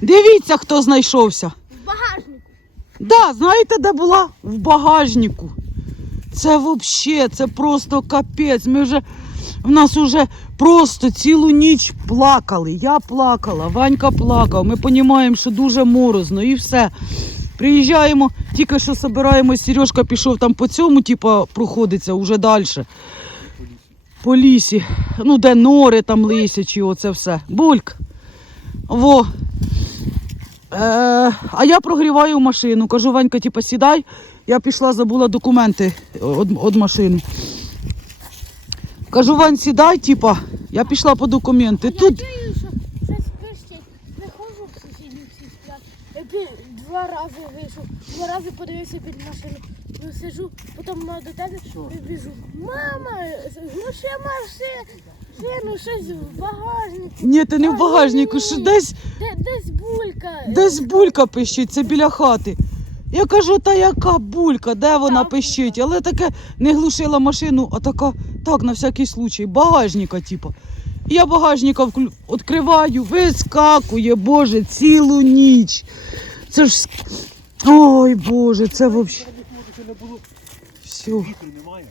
Дивіться, хто знайшовся. В багажнику. Да, знаєте, де була? В багажнику. Це взагалі, це просто капець. Ми вже, в нас вже просто цілу ніч плакали. Я плакала, Ванька плакав. Ми розуміємо, що дуже морозно і все. Приїжджаємо, тільки що збираємо, Сережка пішов там по цьому, типа, проходиться уже далі. По лісі. Ну, де нори там лисячі, оце все. Бульк. Во. Е, а я прогріваю машину. Кажу, Ванька, типа, сідай. Я пішла, забула документи від машини. Кажу, Вань, сідай, типа, я пішла по документи. Я Тут чую, що щось пише. Приходжу в сусідню всі сплять. Я два рази вийшов, два рази подивився під машину. Ну, сижу, потім до тебе прибіжу. Мама, глуши машину, щось в багажнику. ні, ти не в багажнику, що десь, Де, десь булька. десь булька пищить, це біля хати. Я кажу, та яка булька, де вона Там пищить? Але таке не глушила машину, а така, так, на всякий случай, багажника, типа. І я багажника вклю- відкриваю, вискакує, Боже, цілу ніч. Це ж. ск- Ой, Боже, це взагалі. Це не було, Все. вітру немає.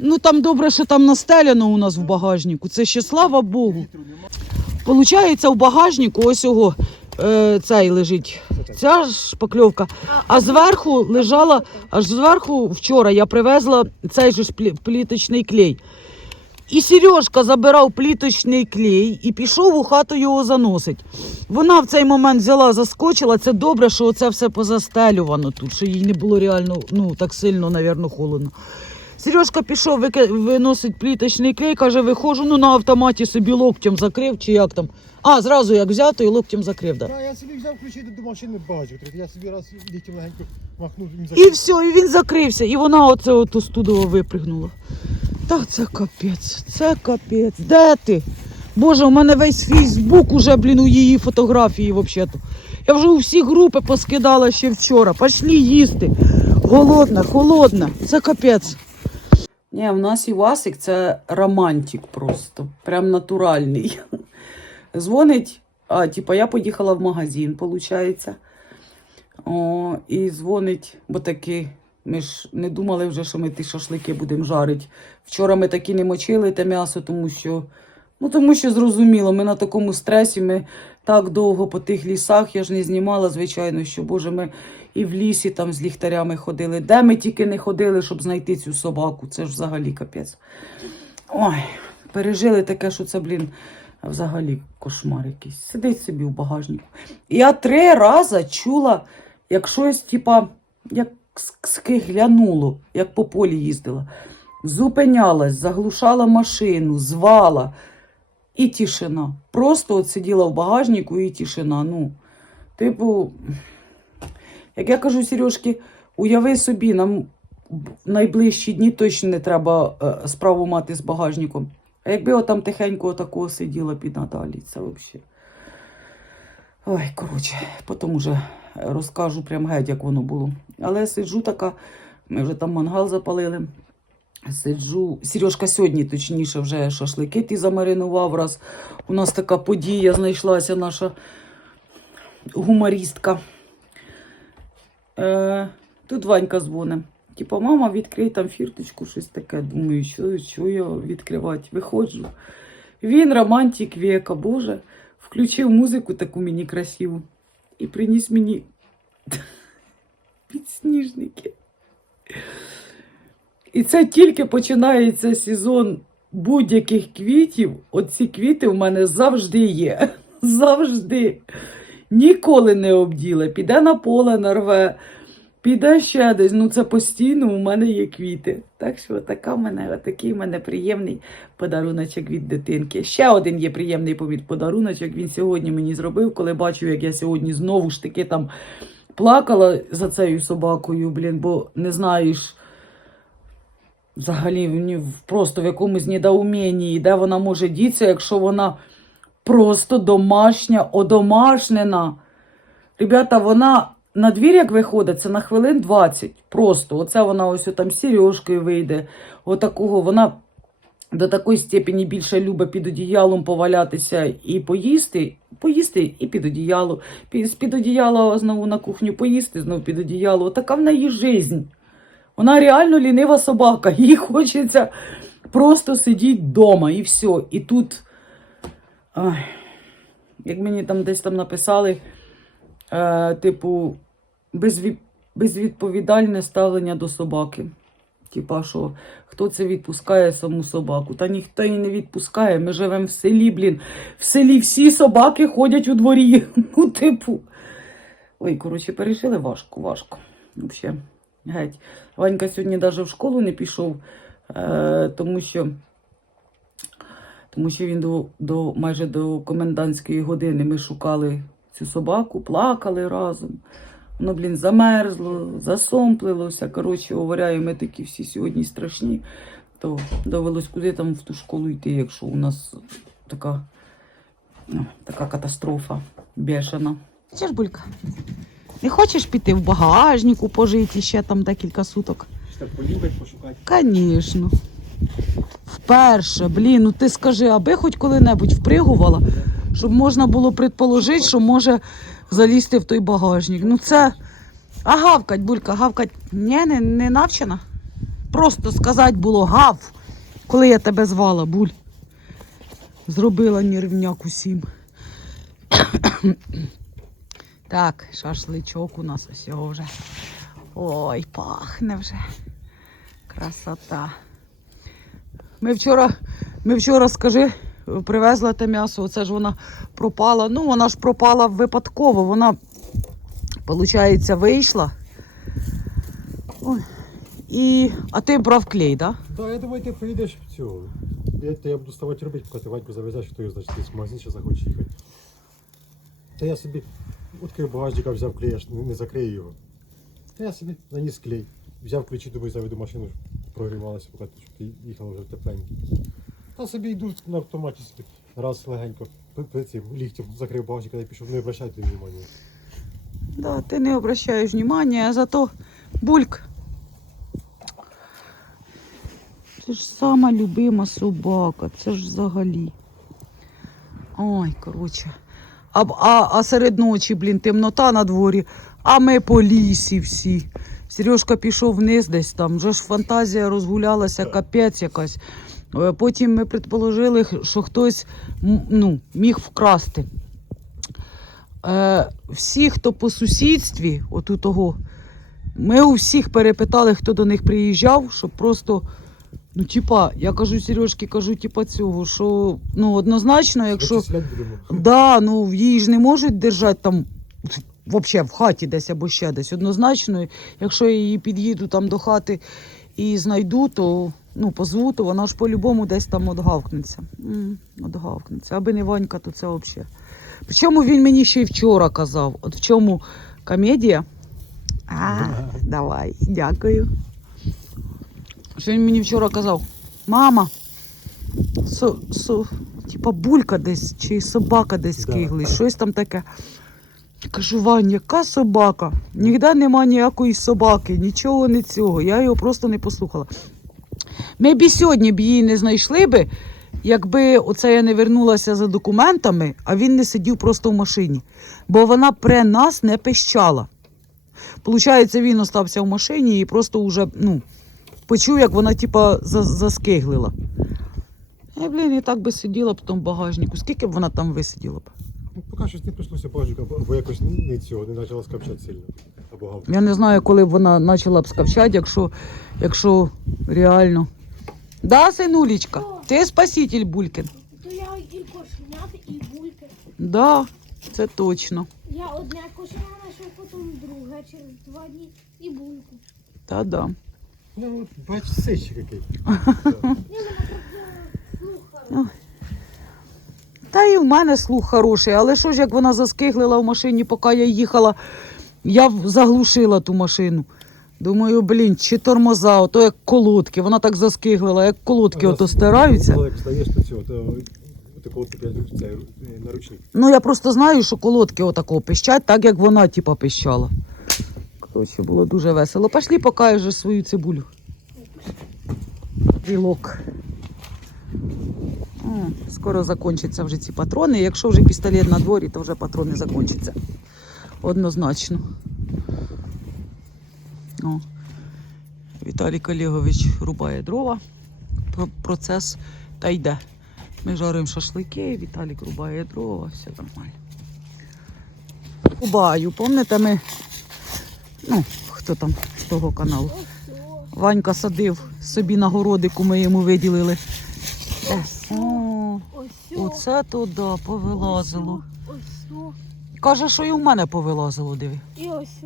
Ну там добре, що там настеляно у нас в багажнику. Це ще слава Богу. Получається, в багажнику ось його е, цей лежить. Ця шпакльовка. А зверху лежала, аж зверху вчора я привезла цей же ж пліточний клей. І Сережка забирав пліточний клей і пішов у хату його заносить. Вона в цей момент взяла, заскочила. Це добре, що оце все позастелювано тут, що їй не було реально ну, так сильно, навірно, холодно. Сережка пішов виносить пліточний клей, каже, виходжу, ну на автоматі собі локтем закрив, чи як там. А, зразу як взято і локтем закрив. Да. Та, я собі взяв ключі до машини багажник. Я собі раз ліктем легенько махнув він І закрив. все, і він закрився, і вона оце от студово випригнула. Та це капець, це капець. Де ти? Боже, у мене весь Фейсбук уже, блін, у її фотографії взагалі. Я вже у всі групи поскидала ще вчора. Пошли їсти. Голодна, холодна. Це капець. Ні, в нас Івасик це романтик просто. Прям натуральний. Дзвонить, а, типа, я поїхала в магазин, виходить. О, і дзвонить, бо таки, ми ж не думали вже, що ми ті шашлики будемо жарити. Вчора ми таки не мочили те м'ясо, тому що, ну тому що зрозуміло, ми на такому стресі, ми так довго по тих лісах, я ж не знімала, звичайно, що Боже, ми і в лісі там з ліхтарями ходили. Де ми тільки не ходили, щоб знайти цю собаку. Це ж взагалі капець. Ой, пережили таке, що це, блін, взагалі кошмар якийсь. Сидить собі в багажнику. Я три рази чула, як щось, типа, як скиглянуло, як по полі їздила. Зупинялась, заглушала машину, звала. І тишина. Просто от сиділа в багажнику і тишина. Ну, типу, як я кажу Сережки, уяви собі, нам найближчі дні точно не треба е, справу мати з багажником. А якби я там тихенько такого сиділа під Наталі, це взагалі. Ой, коротше, потім уже розкажу прям геть, як воно було. Але сиджу така, ми вже там мангал запалили. Сиджу. Сережка сьогодні, точніше, вже шашлики ті замаринував раз. У нас така подія знайшлася наша гумористка. Е, тут Ванька дзвонить. Типа, мама, відкрий там фірточку, щось таке. Думаю, що, що я відкривати? Виходжу. Він романтик века, Боже, включив музику таку мені красиву і приніс мені підсніжники. І це тільки починається сезон будь-яких квітів. Оці квіти в мене завжди є. Завжди. Ніколи не обділа. Піде на поле, нарве, піде ще десь. Ну це постійно у мене є квіти. Так що така в мене, такий в мене приємний подаруночок від дитинки. Ще один є приємний повід- подаруночок. Він сьогодні мені зробив, коли бачив, як я сьогодні знову ж таки там плакала за цією собакою, блін, бо не знаєш. Взагалі, просто в якомусь недоумінні, де вона може дітися, якщо вона просто домашня, одомашнена. Ребята, вона на двір, як виходить, це на хвилин 20. Просто. Оце вона ось там Сережкою вийде. Отакого. Вона до такої степені більше любить під одіялом повалятися і поїсти, поїсти і під одіяло. З під одіяла знову на кухню поїсти, знову під одіяло. Така в неї жизнь. Вона реально лінива собака. Їй хочеться просто сидіти вдома і все. І тут, ай, як мені там десь там написали, е, типу, безві... безвідповідальне ставлення до собаки. Типа, що хто це відпускає саму собаку? Та ніхто її не відпускає. Ми живемо в селі, блін. В селі всі собаки ходять у дворі. Ну, типу. Ой, коротше, пережили важко, важко. Взагалі, геть. Ванька сьогодні навіть в школу не пішов, е, тому що. Тому що він до, до майже до комендантської години ми шукали цю собаку, плакали разом. Воно, блін, замерзло, засомплилося. Коротше, говоря, і ми такі всі сьогодні страшні. То довелось куди там в ту школу йти, якщо у нас така, ну, така катастрофа бешена. Чеш, Булька, не хочеш піти в багажнику, пожити ще там декілька суток? Так полюбить, пошукати. Звісно. Вперше, блін, ну ти скажи, аби хоч коли-небудь впригувала, щоб можна було предположити, що може залізти в той багажник. Ну це. А гавкать, булька, гавкать ні, не, не навчена. Просто сказати було гав, коли я тебе звала, буль. Зробила нервняк усім. так, шашличок у нас ось його вже. Ой, пахне вже. Красота. Ми вчора, ми вчора, скажи, привезла те м'ясо, оце ж вона пропала. Ну, вона ж пропала випадково. Вона, виходить, вийшла. Ой. І... А ти брав клей, так? Да? Так, я думаю, ти поїдеш в цього. Я, я буду ставати робити, поки ти Ваньку завезеш, що ти значить, з магазин ще захочеш їхати. Та я собі відкрив багажника, взяв клей, я ж не, не закрию його. Та я собі наніс клей. Взяв ключі, думаю, заведу машину, прогрівалася, поки їхала вже тепленько. Та собі йду на автоматі собі. Раз легенько цим ліктем закрив багажник, і пішов, не обращайте внимання. Да, ти не обращаєш внимання, а зато бульк. Це ж сама любима собака, це ж взагалі. Ой, коротше. А, а, а серед ночі, блін, темнота на дворі, а ми по лісі всі. Сережка пішов вниз десь там, вже ж фантазія розгулялася, капець якась. Е, Потім ми предположили, що хтось ну, міг вкрасти. Е, всі, хто по сусідстві, оту того, ми у всіх перепитали, хто до них приїжджав, щоб просто. Ну, типа, я кажу Сережки, кажу, типа цього, що ну, однозначно, якщо. Да, ну її ж не можуть держати там взагалі в хаті десь або ще десь. Однозначно, якщо я її під'їду там до хати і знайду, то ну, позву, то вона ж по-любому десь там одгавкнеться. Одгавкнеться. Аби не Ванька, то це взагалі. Причому він мені ще й вчора казав. От в чому комедія? А, давай, дякую. Що він мені вчора казав? Мама, со, со, типа булька десь чи собака десь Да. скигли, щось там таке. Я кажу, Вань, яка собака? Ніде нема ніякої собаки, нічого не цього. Я його просто не послухала. Ми б і сьогодні б її не знайшли би, якби оце я не вернулася за документами, а він не сидів просто в машині. Бо вона при нас не пищала. Получається, він остався в машині і просто вже, ну, почув, як вона, типа, заскиглила. Я, блін, і так би сиділа б в тому багажнику. Скільки б вона там висиділа б? Ну, поки щось не прийшлося багажник, або, якось не цього, не почала скапчати сильно. Або гавкати. Я не знаю, коли б вона почала б скавчати, якщо, якщо реально. Да, синулечка, ти спаситель Булькин. То я і кошенят, і бульки. Да, це точно. Я одне кошеня знайшов, потім друге через два дні і бульку. Та-да. Ну, от бач, сищик який. Ні, слухаю. Та і в мене слух хороший, але що ж, як вона заскиглила в машині, поки я їхала, я заглушила ту машину. Думаю, блін, чи тормоза, ото як колодки. Вона так заскиглила, як колодки ото стираються. Коли як стаєш, то цього, то типу, це е, наручник. Ну, я просто знаю, що колодки отако пищать, так як вона, типа, пищала. Коротше, було дуже весело. Пошли, покажеш свою цибулю. Білок. Скоро закінчаться вже ці патрони. Якщо вже пістолет на дворі, то вже патрони закінчаться. Однозначно. О. Віталій Олегович рубає дрова. Процес та йде. Ми жаримо шашлики, Віталік рубає дрова, все нормально. Рубаю, пам'ятаєте, ми, ну, хто там з того каналу? Ванька садив собі на городику, ми йому виділили. Е, О, оце туди повилазило. Ось. Каже, що і в мене повилазило, диви. І ось.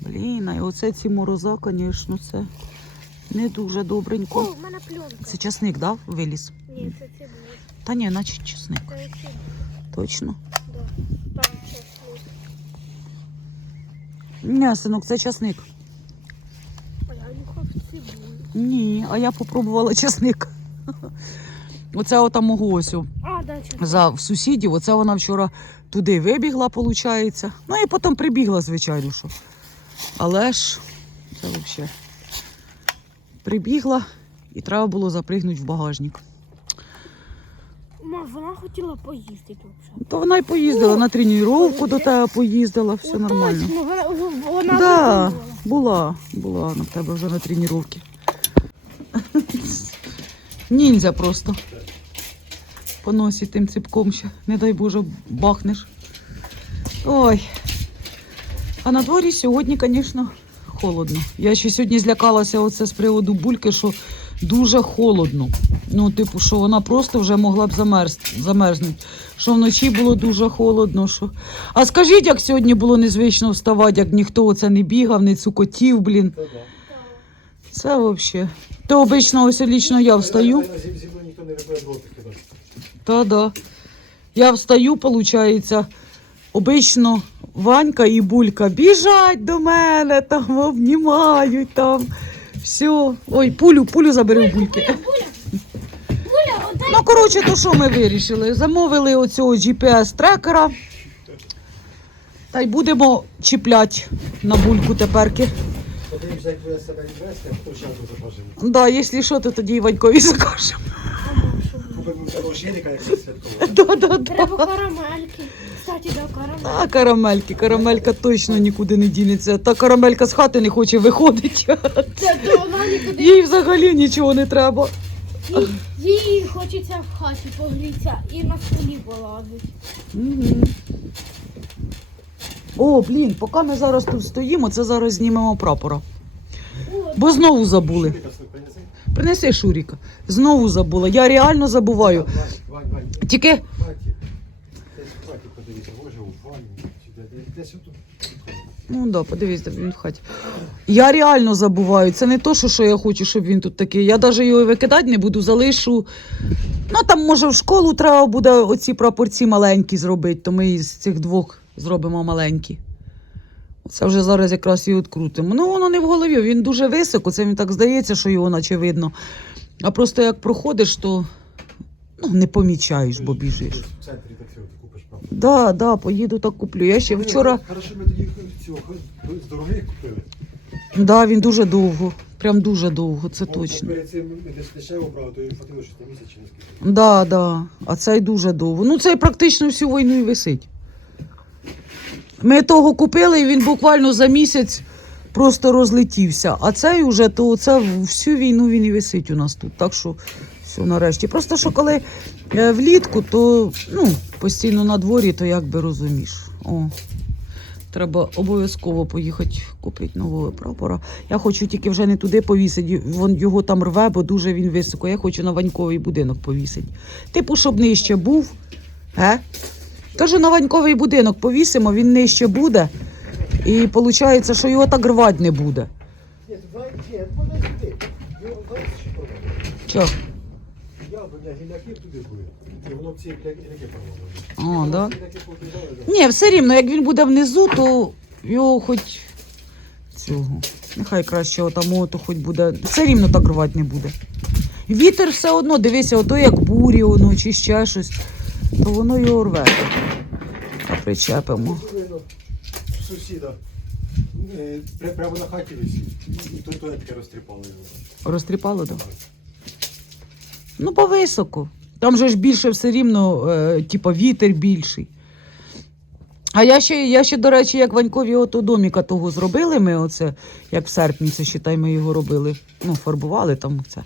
Блін, а і оце ці мороза, звісно, це не дуже О, добренько. в мене пленка. Це часник, да, виліз? Ні, це цибуля. Та ні, наче часник. Це. Точно. Да. Там. Ні, синок, це часник. А я нюхав цибулю. Ні, а я попробувала часник. Оце ота мого ось о, за в сусідів. Оце вона вчора туди вибігла, виходить. Ну і потім прибігла, звичайно, що. Але ж це взагалі. Прибігла і треба було запригнути в багажник. Ма, вона хотіла поїсти взагалі. То вона й поїздила на тренування до тебе поїздила, все нормально. Точно, вона, вона Да, була, була в тебе вже на тренування. Ніндзя просто. По носі тим ципком ще, не дай Боже, бахнеш. Ой. А на дворі сьогодні, звісно, холодно. Я ще сьогодні злякалася оце з приводу бульки, що дуже холодно. Ну, типу, що вона просто вже могла б замерз, замерзнути. Що вночі було дуже холодно. Що... А скажіть, як сьогодні було незвично вставати, як ніхто оце не бігав, не цукотів, блін. Це взагалі. То обично ось лічно я встаю. Ніхто не вибере дротик кидати. Та да. Я встаю, виходить, обично Ванька і Булька біжать до мене, там обнімають там. Все. Ой, пулю, пулю забери в бульки. Ну, коротше, то що ми вирішили? Замовили оцього GPS-трекера. Та й будемо чіпляти на бульку теперки. Подивимося, як ви себе відвести, а хто ще запажимо. Да, якщо що, то тоді і Ванькові закажемо. Да, да, да. Треба карамельки. Кстати, да, карамельки. А карамельки, карамелька точно нікуди не дінеться. Та карамелька з хати не хоче виходити. Це то вона нікуди. Їй взагалі нічого не треба. Їй, їй хочеться в хаті погрітися і на столі полазить. Мгм. О, блін, поки ми зараз тут стоїмо, це зараз знімемо прапора. О, Бо знову забули. Принеси. Принеси Шуріка. Знову забула. Я реально забуваю. Тільки. Ну да, подивись, де він в хаті. Я реально забуваю. Це не то, що, що я хочу, щоб він тут такий. Я навіть його викидати не буду, залишу. Ну там, може, в школу треба буде оці прапорці маленькі зробити, то ми із цих двох зробимо маленькі. Це вже зараз якраз і відкрутимо. Ну, воно не в голові, він дуже високо, це мені так здається, що його наче видно. А просто як проходиш, то ну, не помічаєш, бо біжиш. В центрі так всього купиш правда. Да, да, поїду так куплю. Я ще вчора. Хорошо, ми тоді цього з дорогих купили. Да, він дуже довго. Прям дуже довго, це точно. Перед цим ми десь дешево брали, то і хватило щось на місяць чи на скільки. Да, да. А цей дуже довго. Ну, цей практично всю війну і висить. Ми того купили, і він буквально за місяць просто розлетівся. А цей уже, то це всю війну він і висить у нас тут. Так що все нарешті. Просто що коли е, влітку, то ну, постійно на дворі, то як би розумієш. О. Треба обов'язково поїхати купити нового прапора. Я хочу тільки вже не туди повісити. Вон його там рве, бо дуже він високо. Я хочу на ваньковий будинок повісити. Типу, щоб нижче був. Ге? Кажу, на ваньковий будинок повісимо, він нижче буде. І виходить, що його так рвати не буде. Порвало. О, да? Ні, все рівно, як він буде внизу, то його хоч цього. Нехай краще отамо, то хоч буде. Все рівно так рвати не буде. Вітер все одно, дивися, ото як бурі, воно чи ще щось, то воно його рве. Причепимо. Сусіда. е, Прямо на хаті висить. І то то таке розтріпало його. Розтріпало, так? Ну, бо високо. Там же ж більше все рівно, е, типа, вітер більший. А я ще, я ще, до речі, як Ванькові ото доміка того зробили ми, оце, як в серпні, це считай, ми його робили, ну, фарбували там це.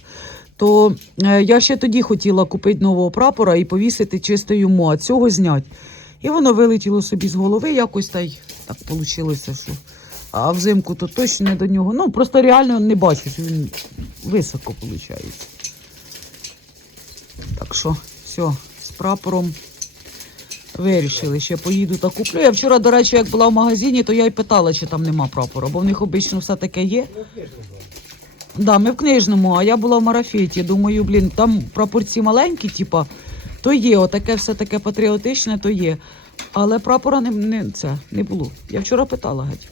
То е, я ще тоді хотіла купити нового прапора і повісити чисто йому, а цього зняти. І воно вилетіло собі з голови, якось та й так вийшло, що. А взимку то точно не до нього. Ну, просто реально не бачу, він високо виходить. Так що, все, з прапором вирішили. Ще поїду та куплю. Я вчора, до речі, як була в магазині, то я й питала, чи там нема прапора, бо в них обично все таке є. Да, ми в книжному, а я була в марафеті. Думаю, блін, там прапорці маленькі, типа, то є, отаке все таке патріотичне, то є. Але прапора не, не, це, не було. Я вчора питала геть.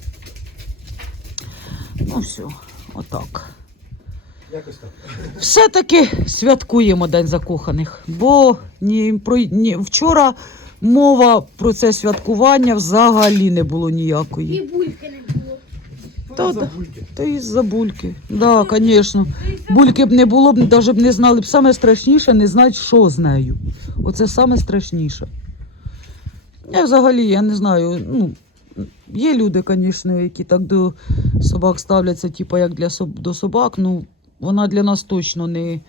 Ну все, отак. Якось так. Все-таки святкуємо День закоханих, бо ні, про, ні, вчора мова про це святкування взагалі не було І ніякої. бульки не Та, за бульки. Та із-за бульки. Так, да, звісно. Бульки б не було б, навіть б не знали б. Саме страшніше не знати, що з нею. Оце саме страшніше. Я взагалі, я не знаю, ну, є люди, звісно, які так до собак ставляться, типу, як для соб... до собак. Ну, вона для нас точно не, Не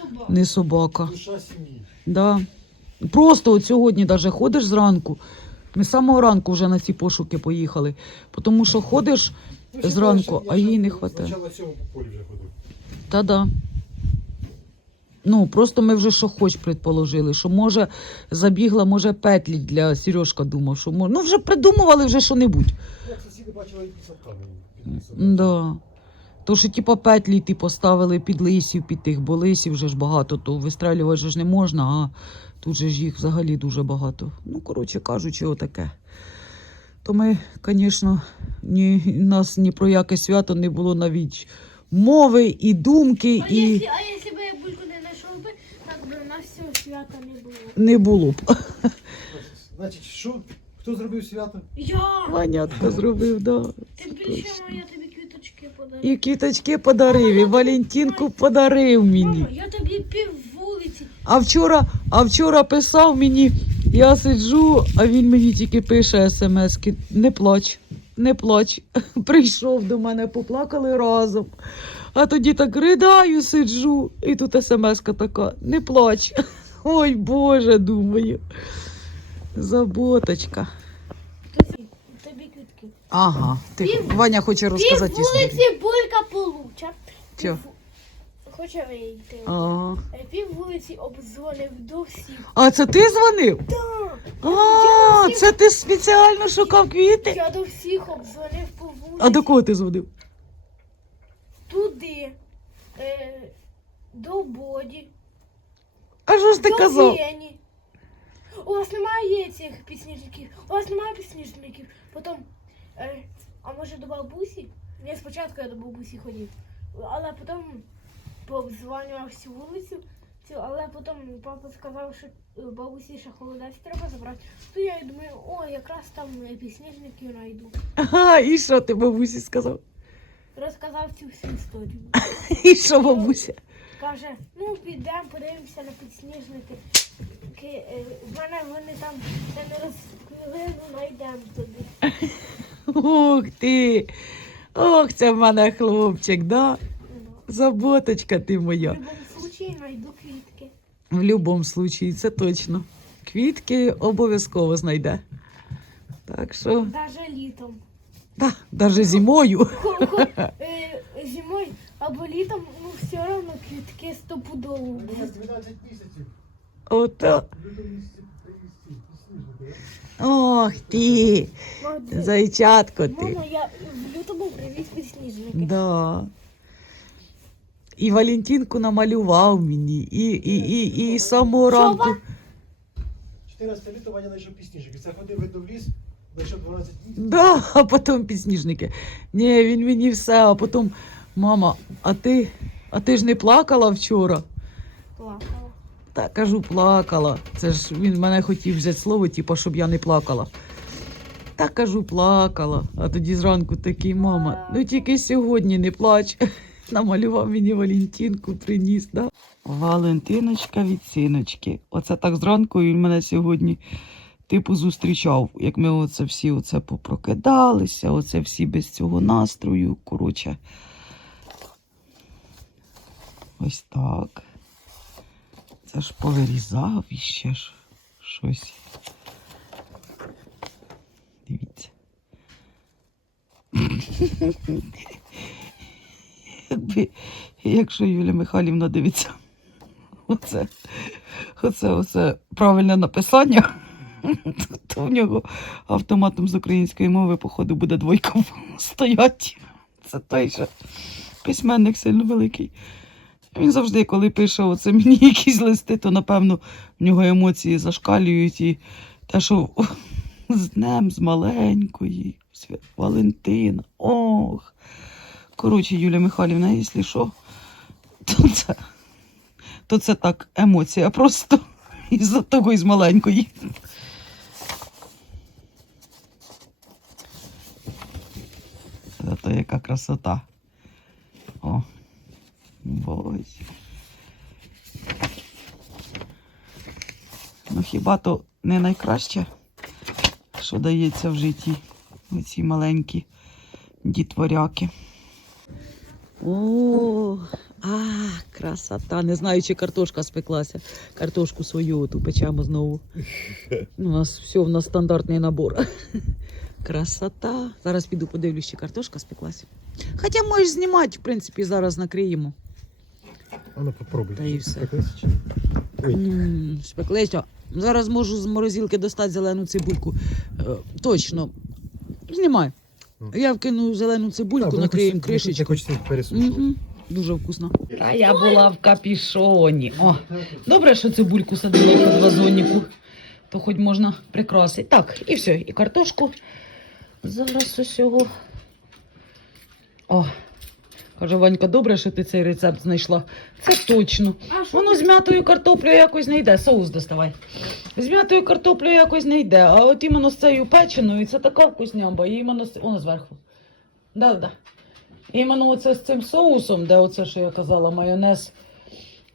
собака. не собака. Душа сім'ї. Да. Просто от сьогодні даже ходиш зранку. Ми з самого ранку вже на ці пошуки поїхали. Тому що ходиш, Зранку, а їй не ходив. Та-да. Ну, просто ми вже що хоч предположили, що може забігла, може петлі для Сережка думав, що може. Ну, вже придумували вже що-небудь. Як сусіди бачили, які садками. Да. То, що типу, петлі ти поставили під лисів, під тих, бо лисів вже ж багато, то вистрелювати ж не можна, а тут же ж їх взагалі дуже багато. Ну, коротше кажучи, отаке. То ми, звісно, ні, нас ні про яке свято не було навіть мови і думки, А і якщо, а якщо б я бульку не знайшов би, так би у нас цього свята не було. не було б. Значить, що? Хто зробив свято? Я! Ванятка зробив, да. Тим більше я тобі квіточки подарую. І квіточки подарив, і Валентинку подарив мені. Мама, я тобі пів вулиці. А вчора, а вчора писав мені, я сиджу, а він мені тільки пише смски. Не плач, не плач. Прийшов до мене, поплакали разом. А тоді так ридаю, сиджу, і тут смска така, не плач. Ой Боже, думаю. Заботочка. Тобі квітки. Ага, ти, Ваня хоче розказати історію. вулиці булька получа. Чо? Хоче вийти. Ага. Е, Пів вулиці обдзвонив до всіх. А це ти дзвонив? Так. А, це ти спеціально шукав квіти? Я до всіх обдзвонив по вулиці. А до кого ти дзвонив? Туди. Е, до Боді. А що ж ти до казав? Вені. У вас немає цих підсніжників. У вас немає підсніжників. Потім, е, а може до бабусі? Я спочатку я до бабусі ходив. Але потім пообзванював всю вулицю. Цю, але потім папа сказав, що е, бабусі ще холодець треба забрати. То я й думаю, о, якраз там підсніжників знайду. Ага, і що ти бабусі сказав? Розказав цю всю історію. І що бабуся? Каже, ну підемо, подивимося на підсніжники. Е, В мене вони там ще не розкрили, ну знайдемо тобі. Ох ти. Ох, це в мене хлопчик, да? Заботочка ти В будь-якому випадку знайду квітки. В будь-якому случаї, це точно. Квітки обов'язково знайде. Так що, Навіть літом. да, навіть зимою. Е, Зимою або літом, ну все одно квітки стопудово У нас 12 місяців. Ото. Ох ти. Зайчатко ти. Мама, я в лютому привіз підсніжники. Да. І Валентинку намалював мені, і, і, і, і самого Що, ранку. ба? 14 лютого Ваня знайшов підсніжники. Це ходив видно в ліс, знайшов 12 місяців. Да, а потім підсніжники. Ні, він мені все, а потім, мама, а ти, а ти ж не плакала вчора? Плакала. Та кажу, плакала. Це ж він мене хотів взяти слово, типу, щоб я не плакала. Та кажу, плакала. А тоді зранку такий, мама, ну тільки сьогодні не плач. Намалював мені Валентинку, приніс, да? Валентиночка від синочки. Оце так зранку він мене сьогодні типу зустрічав. Як ми оце всі оце попрокидалися, оце всі без цього настрою. Коротше. Ось так. Це ж повирізав іще ж щось. Дивіться. Якби, якщо Юлія Михайлівна дивиться, оце, оце, оце правильне написання, то в нього автоматом з української мови, походу, буде двойка стоять. Це той же письменник сильно великий. Він завжди, коли пише оце мені якісь листи, то напевно в нього емоції зашкалюють і те, що з днем, з маленької, Валентина. Ох. Коротше, Юлія Михайлівна, якщо що, то це, то це так, емоція просто із-за того із маленької. Зато яка красота. О, боже. Ну хіба то не найкраще, що дається в житті оці маленькі дітворяки. О, а, красота. Не знаю, чи картошка спеклася. Картошку свою оту печемо знову. У нас все, у нас стандартний набор. Красота. Зараз піду подивлюсь, чи картошка спеклася. Хоча можеш знімати, в принципі, зараз накриємо. А ну попробуй. Та і все. Спеклися. Зараз можу з морозилки достати зелену цибульку. Е, точно. Знімай. Ну. Я вкину зелену цибульку, накриємо кришечку. Угу. Дуже вкусно. Та я була в капішоні. О, добре, що цибульку садила в вазоніку, то хоч можна прикрасити. Так, і все, і картошку. Зараз усього. О, каже Ванька, добре, що ти цей рецепт знайшла. Це точно. Воно з м'ятою картоплею якось не йде. Соус доставай. З м'ятою картоплею якось не йде. А от іменно з цією печеною, це така вкуснямба. І іменно з... Воно зверху. Да, да. Іменно оце з цим соусом, де оце, що я казала, майонез,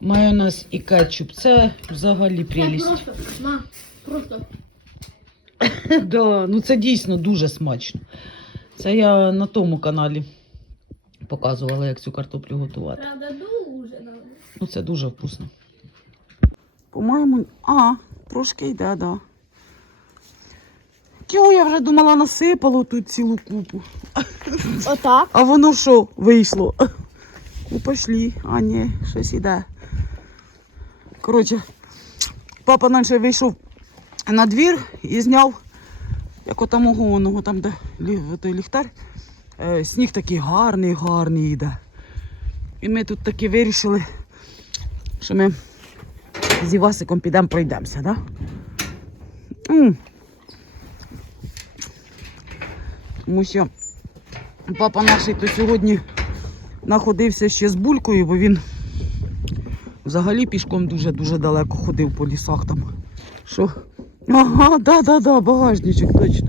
майонез і кетчуп. Це взагалі прелість. Просто, на, просто. да, ну це дійсно дуже смачно. Це я на тому каналі показувала, як цю картоплю готувати. Правда, дуже. Ну, це дуже вкусно. По-моєму, а, трошки йде, да. Чого я вже думала, насипало тут цілу купу. Отак. А воно що вийшло? Купа шлі, а ні, щось іде. Коротше, папа наче вийшов на двір і зняв, як отам оного, там, де лі- той ліхтар, сніг такий гарний, гарний йде. І ми тут таки вирішили, що ми з Івасиком підемо пройдемося, да? Тому що папа наш то сьогодні знаходився ще з булькою, бо він взагалі пішком дуже-дуже далеко ходив по лісах там. Що? Ага, да, да, да, багажничок, точно.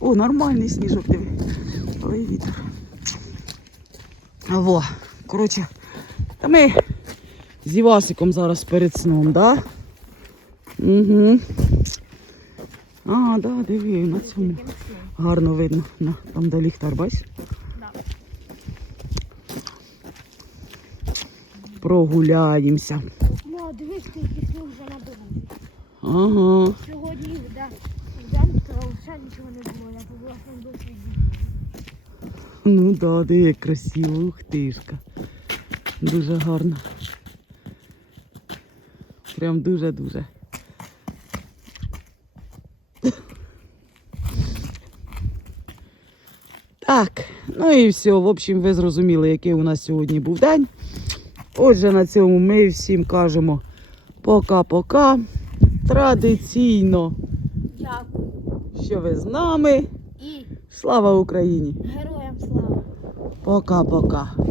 О, нормальний сніжок, диви. Вітер. Во, коротше, та ми з Івасиком зараз перед сном, да? Угу. А, да, диви, на цьому. Гарно видно, на, там де ліхтар, бач? Прогуляємося. Ну, дивись, скільки сніг вже на дорозі. Ага. Сьогодні да, завтра вже нічого не було, я побула там досвіді. Ну да, де красиво, ух тишка. Дуже гарно. Прям дуже-дуже. Так, ну і все. В общем, ви зрозуміли, який у нас сьогодні був день. Отже, на цьому ми всім кажемо пока-пока. Традиційно, Дякую. що ви з нами. І Слава Україні! героям. Пока-пока.